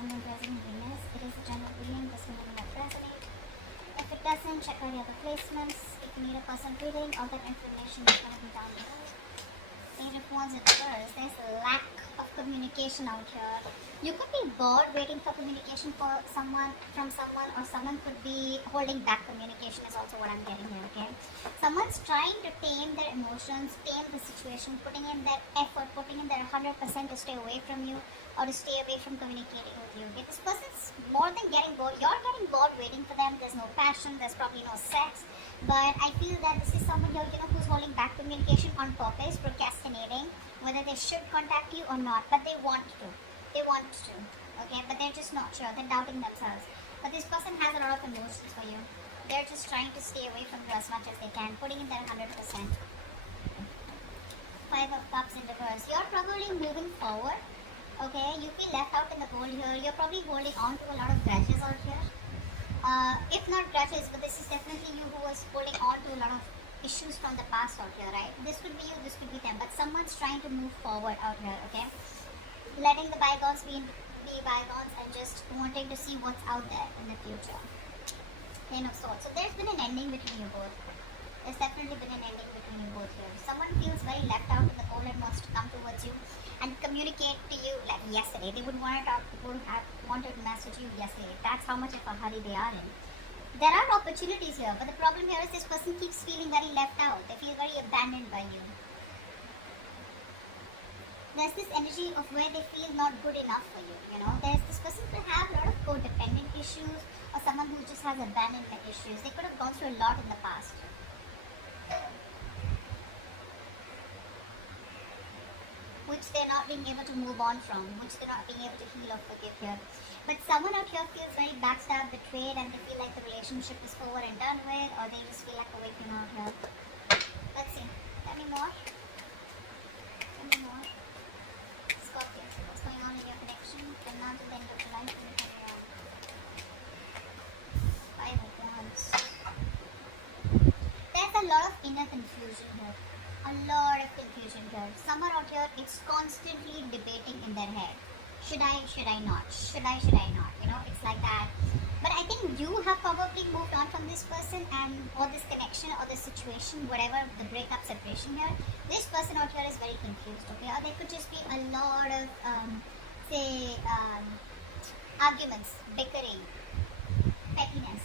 Sun, Moon, Rising, Venus. It is a general reading. This may not resonate. If it doesn't, check out the other placements. If you need a personal reading, all that information is going to be down below. Page of Wands in reverse. There's a lack of communication out here. You could be bored waiting for communication from someone, or someone could be holding back communication is also what I'm getting here, okay? Someone's trying to tame their emotions, tame the situation, putting in their effort, putting in their 100% to stay away from you or to stay away from communicating with you. Okay? This person's more than getting bored. You're getting bored waiting for them. There's no passion. There's probably no sex. But I feel that this is someone here, who's holding back communication on purpose, procrastinating, whether they should contact you or not, but they want to. They want to, okay? But they're just not sure. They're doubting themselves. But this person has a lot of emotions for you. They're just trying to stay away from you as much as they can, putting in their 100%. Five of Cups in reverse. You're probably moving forward, okay? You feel left out in the cold here. You're probably holding on to a lot of grudges out here. If not grudges, but this is definitely you who was holding on to a lot of issues from the past out here, right? This could be you, this could be them, but someone's trying to move forward out here, okay? Letting the bygones be bygones and just wanting to see what's out there in the future. Ten of Swords. So there's been an ending between you both. There's definitely been an ending between you both here. Someone feels very left out in the cold and wants to come towards you and communicate to you like yesterday. They would want to talk, would have wanted to message you yesterday. That's how much of a hurry they are in. There are opportunities here, but the problem here is this person keeps feeling very left out. They feel very abandoned by you. There's this energy of where they feel not good enough for you, There's this person could have a lot of codependent issues or someone who just has abandonment issues. They could have gone through a lot in the past. Which they're not being able to move on from, which they're not being able to heal or forgive here. But someone out here feels very backstabbed, betrayed, and they feel like the relationship is over and done with, or they just feel like a victim out here. Let's see. Tell me more. Tell me more. Scorpio, what's going on in your connection? From now to the end of your life, and turn around. Five of Wands. There's a lot of inner confusion here. A lot of confusion here. Someone out here is constantly debating in their head. Should I not? Should I not? It's like that. But I think you have probably moved on from this person or this connection or this situation, whatever the breakup, separation here. This person out here is very confused, okay? Or there could just be a lot of, arguments, bickering, pettiness.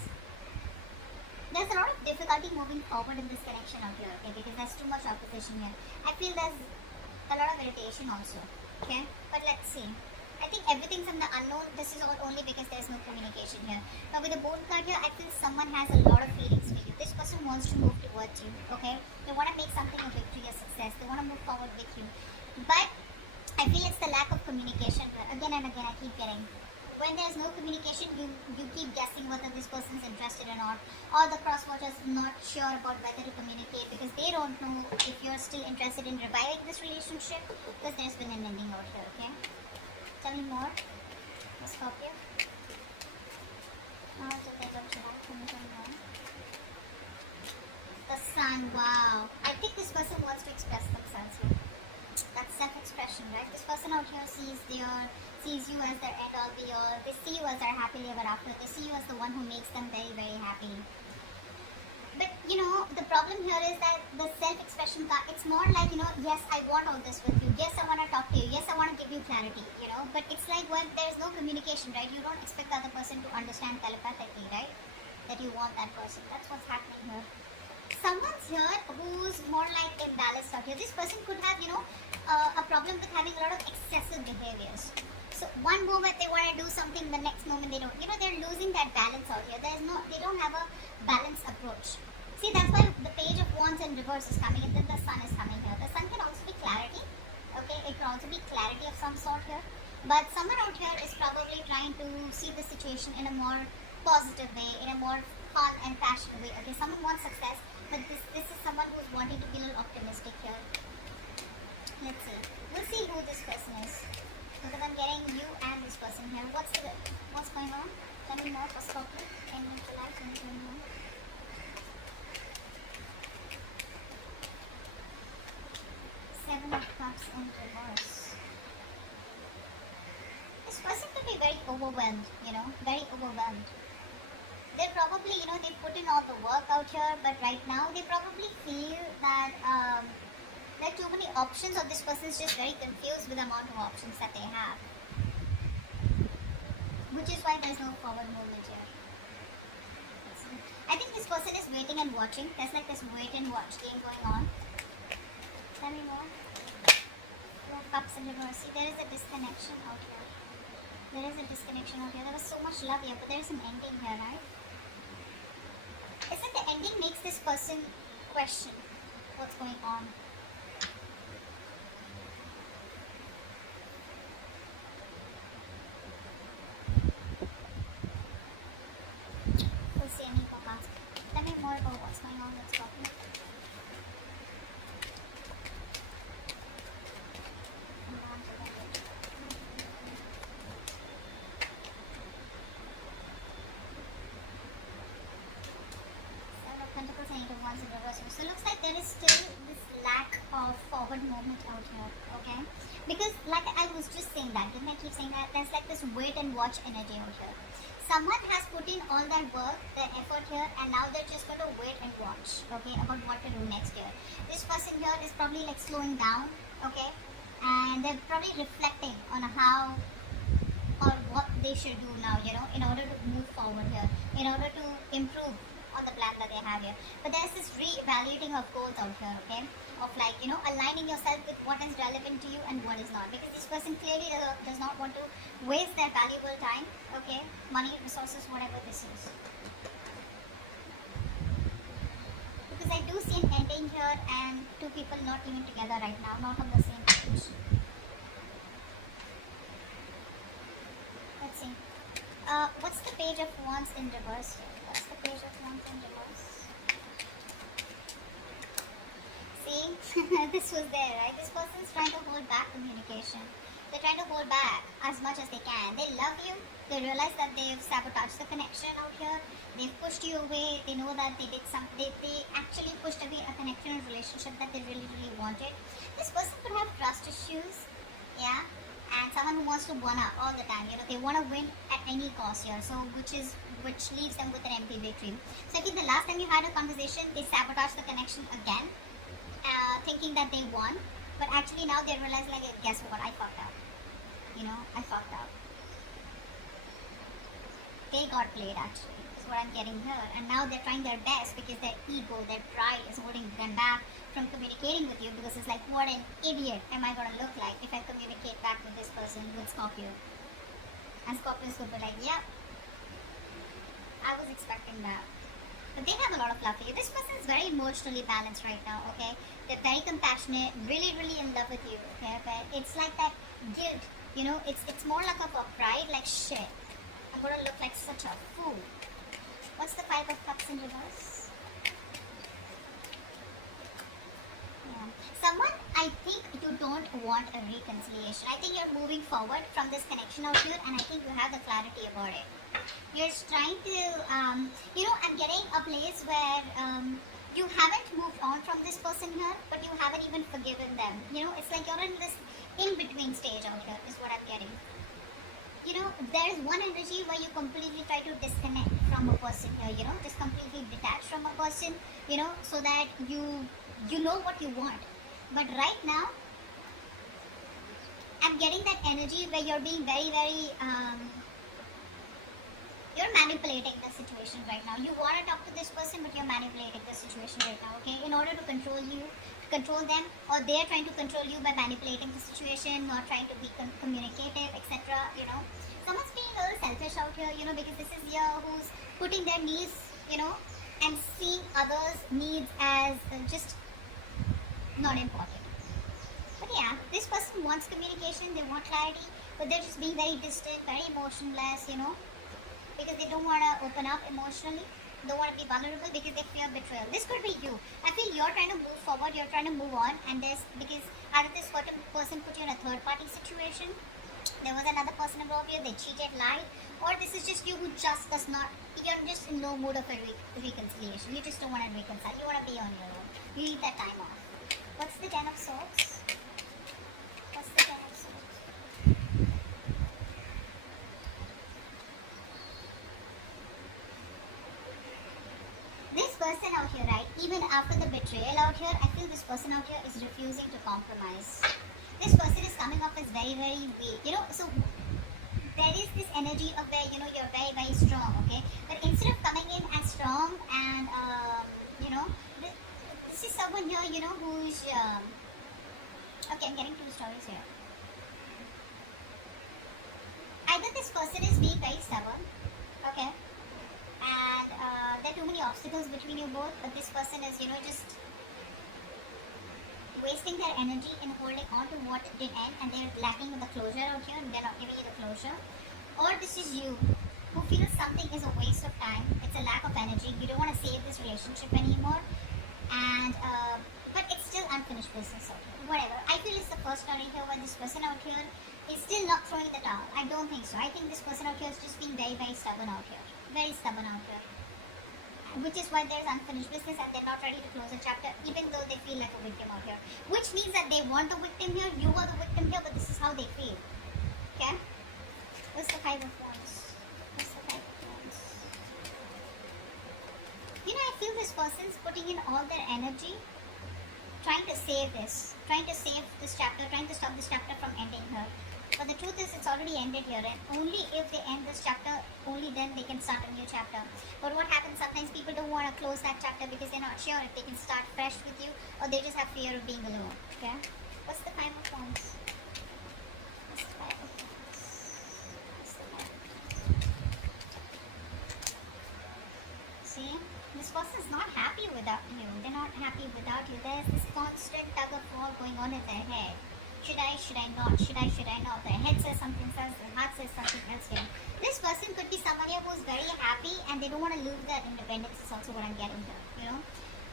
There's a lot of difficulty moving forward in this connection out here, okay? Because there's too much opposition here. I feel there's a lot of irritation also, okay? But let's see. I think everything's in the unknown. This is all only because there's no communication here. Now with the Bone card here, I feel someone has a lot of feelings for you. This person wants to move towards you, okay? They want to make something a victory, a success. They want to move forward with you. But I feel it's the lack of communication here. Again and again, I keep getting. When there's no communication, you keep guessing whether this person's interested or not. Or the crosswatcher's not sure about whether to communicate because they don't know if you're still interested in reviving this relationship because there's been an ending out here, okay? Tell me more, Scorpio. Now to the end of July, tell me more. The Sun, wow. I think this person wants to express themselves here. That's self-expression, right? This person out here sees you as their end all be all. They see you as their happily ever after. They see you as the one who makes them very, very happy. But, the problem here is that the self-expression card, it's more like, yes, I want all this with you. Yes, I want to talk to you. Yes, I want to give you clarity, But it's like when there's no communication, right? You don't expect the other person to understand telepathically, right? That you want that person. That's what's happening here. Someone's here who's more like imbalanced out here. This person could have, a problem with having a lot of excessive behaviors. So one moment they want to do something, the next moment they don't. They're losing that balance out here. They don't have a balanced approach. See, that's why the Page of Wands in reverse is coming and then the Sun is coming here. The Sun can also be clarity. Okay, it can also be clarity of some sort here. But someone out here is probably trying to see the situation in a more positive way, in a more fun and passionate way. Okay, someone wants success, but this is someone who's wanting to be a little optimistic here. Let's see. We'll see who this person is. Because I'm getting you and this person here. What's going on? Tell me more for Scorpio. End of July 2021. Seven of Cups in reverse. this person could be very overwhelmed, very overwhelmed. They're probably, they put in all the work out here, but right now they probably feel that there are too many options, or this person is just very confused with the amount of options that they have. Which is why there's no forward movement here. I think this person is waiting and watching. There's like this wait and watch game going on. Tell me more. Cups in reverse. See, there is a disconnection out here. There is a disconnection out here. There was so much love here, but there is an ending here, right? It's like the ending makes this person question what's going on. We'll see any podcast. Tell me more about what's going on with Scorpio. So it looks like there is still this lack of forward movement out here, okay? Because like I was just saying that, didn't I keep saying that? There's like this wait and watch energy out here. Someone has put in all their work, their effort here, and now they're just going to wait and watch, okay, about what to do next year. This person here is probably like slowing down, okay? And they're probably reflecting on how or what they should do now, in order to move forward here, in order to improve on the plan that they have here. But there's this re-evaluating of goals out here, okay? Of like, aligning yourself with what is relevant to you and what is not. Because this person clearly does not want to waste their valuable time, okay? Money, resources, whatever this is. Because I do see an ending here and two people not even together right now, not on the same page. Let's see. What's the page of wands in reverse here? What's the page of wands in reverse? See, this was there, right? This person is trying to hold back communication. They're trying to hold back as much as they can. They love you. They realize that they've sabotaged the connection out here. They've pushed you away. They know that they did they actually pushed away a connection and relationship that they really, really wanted. This person could have trust issues, yeah? And someone who wants to one up all the time, they want to win at any cost here, so which leaves them with an empty victory. So I think the last time you had a conversation, they sabotaged the connection again, thinking that they won, but actually now they realize, like, guess what, I fucked up. I fucked up. They got played, actually. That's what I'm getting here. And now they're trying their best because their ego, their pride is holding them back from communicating with you, because it's like, what an idiot am I going to look like if I communicate back with this person, with Scorpio. And Scorpios could be like, yeah, I was expecting that. But they have a lot of love for you. This person is very emotionally balanced right now, okay? They're very compassionate, really, really in love with you, okay? But it's like that guilt, it's more like a pride, like, shit, I'm going to look like such a fool. What's the Five of Cups in reverse? Yeah. Someone, I think you don't want a reconciliation. I think you're moving forward from this connection out here, and I think you have the clarity about it. You're trying to, I'm getting a place where you haven't moved on from this person here, but you haven't even forgiven them. It's like you're in this in-between stage out here, is what I'm getting. There's one energy where you completely try to disconnect from a person here, just completely detach from a person, so that you know what you want. But right now, I'm getting that energy where you're being very, very, you're manipulating the situation right now. You want to talk to this person, but you're manipulating the situation right now, okay? In order to control them, or they're trying to control you by manipulating the situation, or trying to be communicative, etc. Someone's being a little selfish out here, because this is here who's putting their needs, and seeing others' needs as just not important. But yeah, this person wants communication, they want clarity, but they're just being very distant, very emotionless, because they don't want to open up emotionally, don't want to be vulnerable because they fear betrayal. This could be you. I feel you're trying to move forward, you're trying to move on, and because either this certain person put you in a third party situation, there was another person involved here, they cheated, lied, or this is just you who just does not, you're just in no mood of a reconciliation. You just don't want to reconcile, you want to be on your own. You need that time off. What's the Ten of Swords? What's the Ten of Swords? Even after the betrayal out here, I feel this person out here is refusing to compromise. This person is coming off as very, very weak. You know, so there is this energy of where, you know, you're very, very strong, okay? But instead of coming in as strong and, you know, this is someone here, you know, who's, okay, I'm getting two stories here. Either this person is being very stubborn, okay, and there are too many obstacles between you both, but this person is, you know, just wasting their energy in holding on to what did end, and they're lacking with the closure out here, and they're not giving you the closure. Or this is you, who feels something is a waste of time, it's a lack of energy, you don't want to save this relationship anymore, and but it's still unfinished business out here. Whatever. I feel it's the first story here where this person out here is still not throwing the towel. I don't think so. I think this person out here is just being very, very stubborn out here. Very stubborn out here. Which is why there's unfinished business and they're not ready to close a chapter, even though they feel like a victim out here. Which means that they want the victim here, you are the victim here, but this is how they feel. Okay? What's the Five of Wands? What's the Five of Wands? You know, I feel this person's putting in all their energy trying to save this, trying to save this chapter, trying to stop this chapter from ending here. But the truth is, it's already ended here, and only if they end this chapter, only then they can start a new chapter. But what happens, sometimes people don't want to close that chapter because they're not sure if they can start fresh with you, or they just have fear of being alone. Okay? What's the Five of Wands? What's the Five of Wands? What's the Five of Wands? See? This person's not happy without you. They're not happy without you. There's this constant tug of war going on in their head. Should I not? Should I not? Their head says something, their heart says something else here. This person could be someone here who's very happy and they don't want to lose their independence is also what I'm getting here, you know.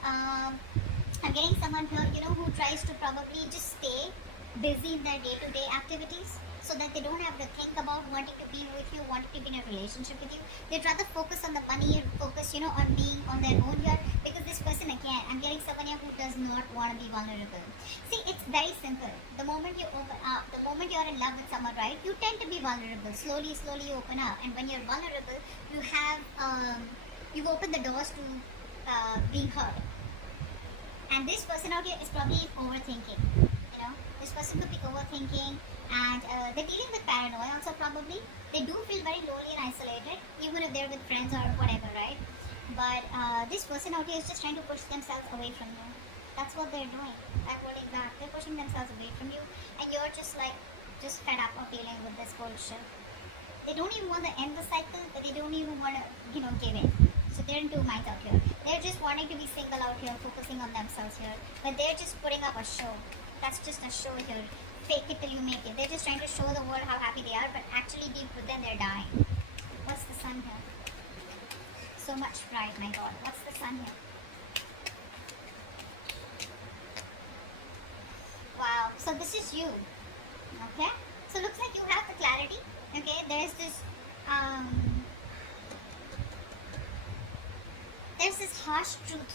I'm getting someone here, you know, who tries to probably just stay busy in their day-to-day activities so that they don't have to think about wanting to be with you, wanting to be in a relationship with you. They'd rather focus on the money, focus, you know, on being on their own here, because this person, again, I'm getting someone here who does not want to be vulnerable. See, it's very simple. The moment you open up, the moment you're in love with someone, right, you tend to be vulnerable. Slowly you open up. And when you're vulnerable, you have, you've opened the doors to being hurt. And this person out here is probably overthinking, you know. This person could be overthinking, and they're dealing with paranoia also probably. They do feel very lonely and isolated, even if they're with friends or whatever, right? But this person out here is just trying to push themselves away from you. That's what they're doing. I'm holding back. They're pushing themselves away from you, and you're just like, just fed up of dealing with this bullshit. They don't even want to end the cycle, but they don't even want to, you know, give in. So they're in two minds out here. They're just wanting to be single out here, focusing on themselves here. But they're just putting up a show. That's just a show here. Fake it till you make it. They're just trying to show the world how happy they are, but actually deep within they're dying. What's the Sun here? So much pride, my God. What's the Sun here? Wow. So this is you. Okay? So looks like you have the clarity. Okay? There's this harsh truth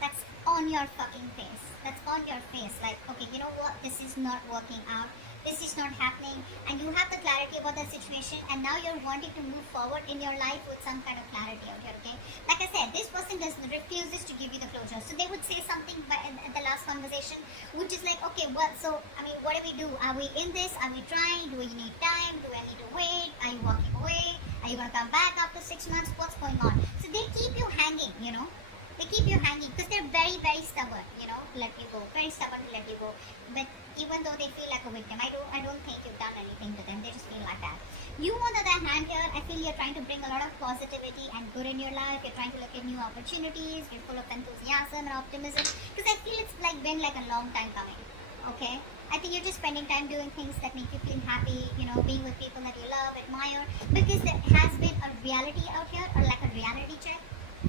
that's on your fucking face. That's on your face. Like, okay, you know what? This is not working out. This is not happening. And you have the clarity about the situation, and now you're wanting to move forward in your life with some kind of clarity out here, okay? Like I said, this person refuses to give you the closure. So they would say something in the last conversation, which is like, okay, well, so, I mean, what do we do? Are we in this? Are we trying? Do we need time? Do I need to wait? Are you walking away? Are you going to come back after 6 months? What's going on? So they keep you hanging, you know? They keep you hanging because they're very, very stubborn, you know, to let you go. Very stubborn to let you go. But even though they feel like a victim, I don't think you've done anything to them. They just feel like that. You, on the other hand here, I feel you're trying to bring a lot of positivity and good in your life. You're trying to look at new opportunities. You're full of enthusiasm and optimism. Because I feel it's like been like a long time coming. Okay? I think you're just spending time doing things that make you feel happy, you know, being with people that you love, admire. Because there has been a reality out here, or like a reality check.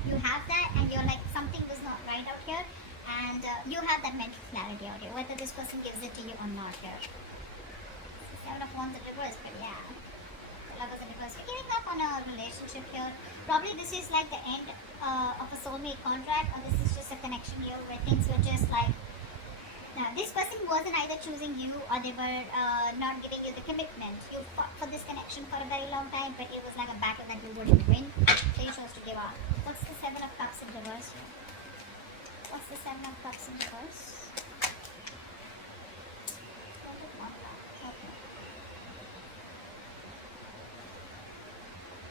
You have that, and you're like, something was not right out here, and you have that mental clarity out here, whether this person gives it to you or not here. Seven of Wands in reverse, but yeah, the Lovers in reverse. You're giving up on a relationship here. Probably this is like the end of a soulmate contract, or this is just a connection here where things were just like, this person wasn't either choosing you, or they were not giving you the commitment. You fought for this connection for a very long time, but it was like a battle that you wouldn't win, so you chose to give up. What's the Seven of Cups in reverse here? What's the Seven of Cups in reverse? Okay.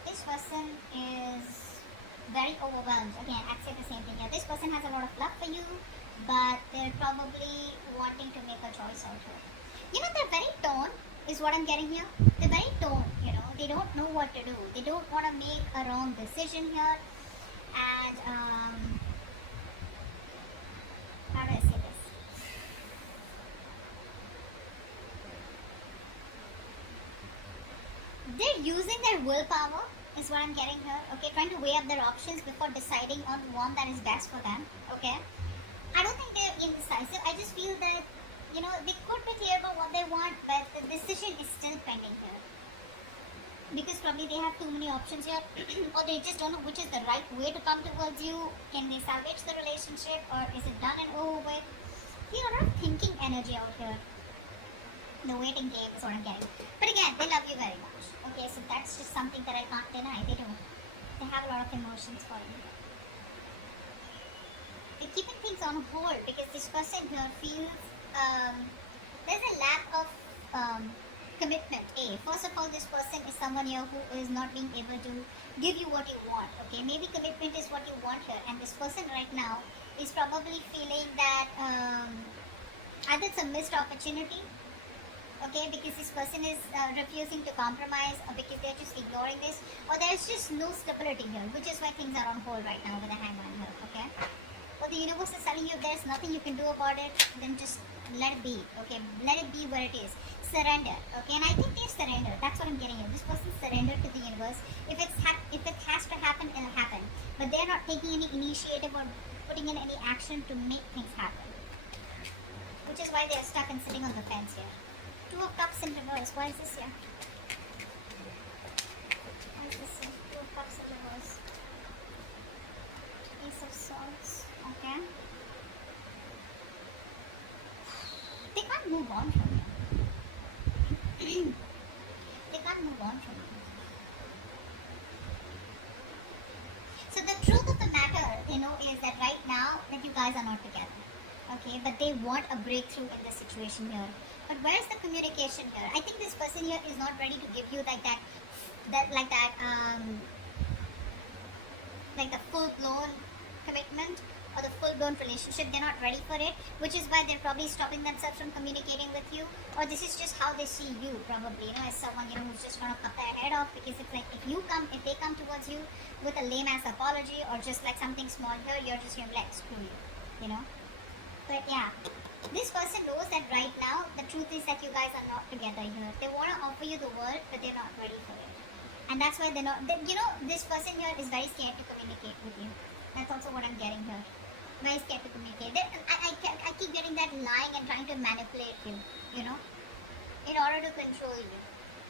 This person is very overwhelmed. Again, I'd say the same thing here. This person has a lot of love for you, but they're probably wanting to make a choice out here. You know, they're very torn, is what I'm getting here. They're very torn, you know. They don't know what to do. They don't want to make a wrong decision here. And, how do I say this? They're using their willpower, is what I'm getting here. Okay, trying to weigh up their options before deciding on one that is best for them. Okay, I don't think they're indecisive. I just feel that, you know, they could be clear about what they want, but the decision is still pending here. Because probably they have too many options here, or they just don't know which is the right way to come towards you. Can they salvage the relationship, or is it done and over with? You know, a lot of thinking energy out here. The waiting game is what I'm getting. But again, they love you very much. Okay, so that's just something that I can't deny. They do. They have a lot of emotions for you. They're keeping things on hold because this person here feels there's a lack of commitment. First of all, this person is someone here who is not being able to give you what you want. Okay, maybe commitment is what you want here, and this person right now is probably feeling that either it's a missed opportunity. Okay, because this person is refusing to compromise, or because they're just ignoring this, or there's just no stability here, which is why things are on hold right now with the hangman here. Okay, or the universe is telling you if there's nothing you can do about it, then just let it be. Okay, let it be where it is. Surrender. Okay, and I think they've surrendered. That's what I'm getting here. This person surrendered to the universe. If it has to happen, it'll happen. But they're not taking any initiative or putting in any action to make things happen, which is why they're stuck and sitting on the fence here. Two of Cups in reverse. Why is this here? Why is this here? Two of Cups in reverse. Ace of Swords. Okay. They can't move on from you. They can't move on from you. So the truth of the matter, you know, is that right now that you guys are not together. Okay, but they want a breakthrough in the situation here. But where's the communication here? I think this person here is not ready to give you like the full-blown commitment or the full-blown relationship. They're not ready for it, which is why they're probably stopping themselves from communicating with you. Or this is just how they see you, probably, you know, as someone, you know, who's just gonna cut their head off. Because it's like if they come towards you with a lame-ass apology or just like something small here, you're just gonna be like, screw you know. But yeah, this person knows that right now the truth is that you guys are not together here. They want to offer you the world, but they're not ready for it. And that's why they're not, you know, this person here is very scared to communicate with you. That's also what I'm getting here. Very scared to communicate. I keep getting that lying and trying to manipulate you, you know, in order to control you.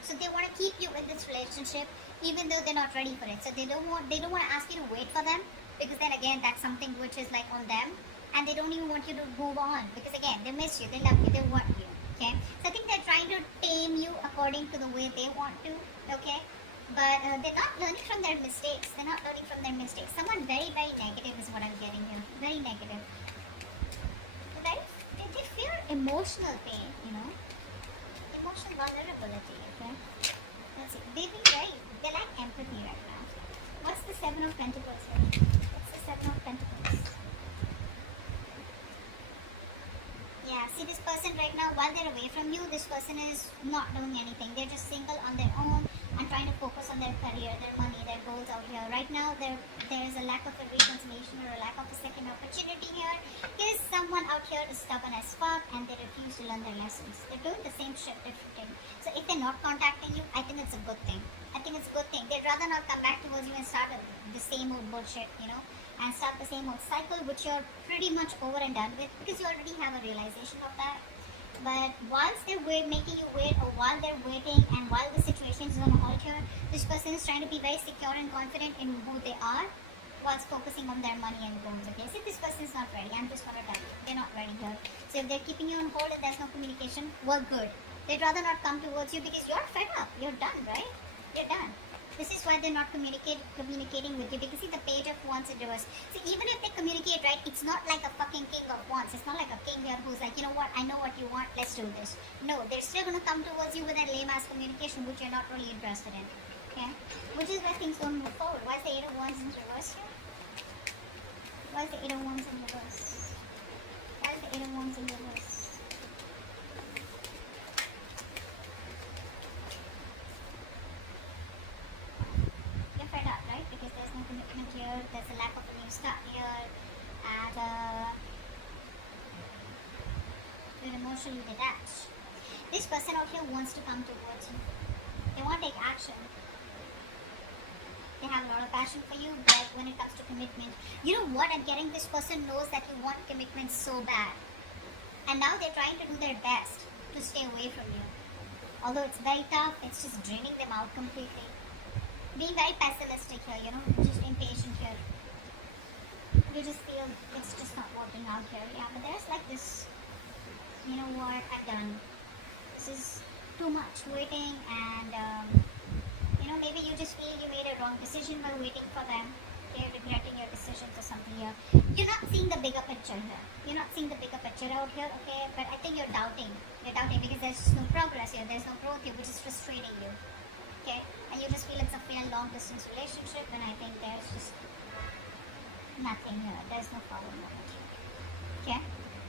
So they want to keep you in this relationship even though they're not ready for it. So they don't want to ask you to wait for them, because then again, that's something which is like on them. And they don't even want you to move on, because again, they miss you, they love you, they want you. Okay, so I think they're trying to tame you according to the way they want to. Okay, but they're not learning from their mistakes. They're not learning from their mistakes. Someone very, very negative is what I'm getting here. Very negative. They fear emotional pain, you know, emotional vulnerability. Okay, let's see. They like empathy right now. What's the Seven of Pentacles here? What's the Seven of Pentacles? Yeah, see, this person right now, while they're away from you, this person is not doing anything. They're just single on their own and trying to focus on their career, their money, their goals out here. Right now, there is a lack of a reconciliation or a lack of a second opportunity here. There is someone out here is stubborn as fuck and they refuse to learn their lessons. They're doing the same shit differently. So if they're not contacting you, I think it's a good thing. I think it's a good thing. They'd rather not come back towards you and start the same old bullshit, you know, and start the same old cycle, which you're pretty much over and done with, because you already have a realization of that. But whilst they're making you wait, or while they're waiting, and while the situation is on hold here, this person is trying to be very secure and confident in who they are, whilst focusing on their money and goals. Okay, so if this person is not ready, I'm just gonna tell you, they're not ready here. So if they're keeping you on hold and there's no communication, well, good. They'd rather not come towards you because you're fed up. You're done, right? You're done. This is why they're not communicating with you, because see the Page of Wands in reverse. See, even if they communicate, right, it's not like a fucking King of Wands. It's not like a king here who's like, you know what, I know what you want, let's do this. No, they're still gonna come towards you with that lame ass communication which you're not really interested in. Okay? Which is where things don't move forward. Why is the Eight of Wands in reverse here? Why is the Eight of Wands in reverse? Why is the Eight of Wands in reverse? You're fed up, right? Because there's no commitment here, there's a lack of a new start here, and you're emotionally detached. This person out here wants to come towards you. They want to take action. They have a lot of passion for you, but when it comes to commitment, you know what I'm getting? This person knows that you want commitment so bad. And now they're trying to do their best to stay away from you. Although it's very tough, it's just draining them out completely. Being very pessimistic here, you know, just impatient here. You just feel it's just not working out here. Yeah, but there's like this, you know what, I'm done. This is too much waiting, and you know, maybe you just feel you made a wrong decision while waiting for them. You're regretting your decisions or something here. You're not seeing the bigger picture here. You're not seeing the bigger picture out here, okay? But I think you're doubting. You're doubting because there's just no progress here. There's no growth here, which is frustrating you. Okay? And you just feel it's a fair long distance relationship, and I think there's just nothing here. There's no follow moment here. Okay?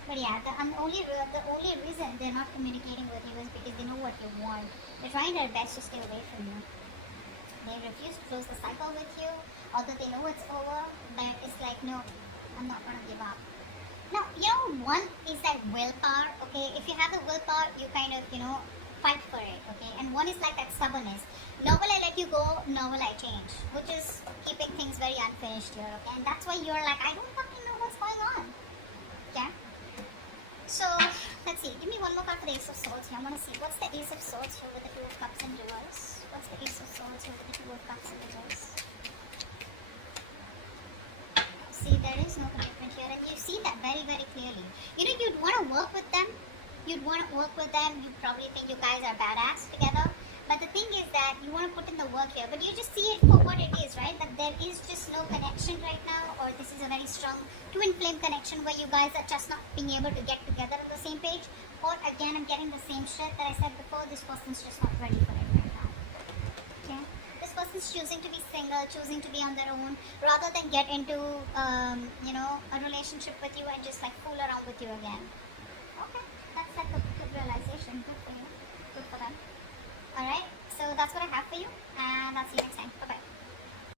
But yeah, the only reason they're not communicating with you is because they know what you want. They're trying their best to stay away from you. They refuse to close the cycle with you, although they know it's over, but it's like, no, I'm not going to give up. Now, you know, one is that willpower, okay? If you have the willpower, you kind of, you know, fight for it, okay? And one is like that stubbornness. Nor will I let you go, nor will I change, which is keeping things very unfinished here, okay? And that's why you're like, I don't fucking know what's going on, okay? So, let's see. Give me one more card for the Ace of Swords here. I want to see. What's the Ace of Swords here with the Two of Cups in reverse? What's the Ace of Swords here with the Two of Cups in reverse? See, there is no commitment here, and you see that very, very clearly. You know, you'd want to work with them. You'd want to work with them. You probably think you guys are badass together. But the thing is that you want to put in the work here, but you just see it for what it is, right? That there is just no connection right now, or this is a very strong twin flame connection where you guys are just not being able to get together on the same page. Or again, I'm getting the same shit that I said before. This person's just not ready for it right now. Okay? This person's choosing to be single, choosing to be on their own, rather than get into, you know, a relationship with you and just like fool around with you again. Okay, that's like a good realization. Good for you. Good for them. Alright, so that's what I have for you, and I'll see you next time. Bye bye.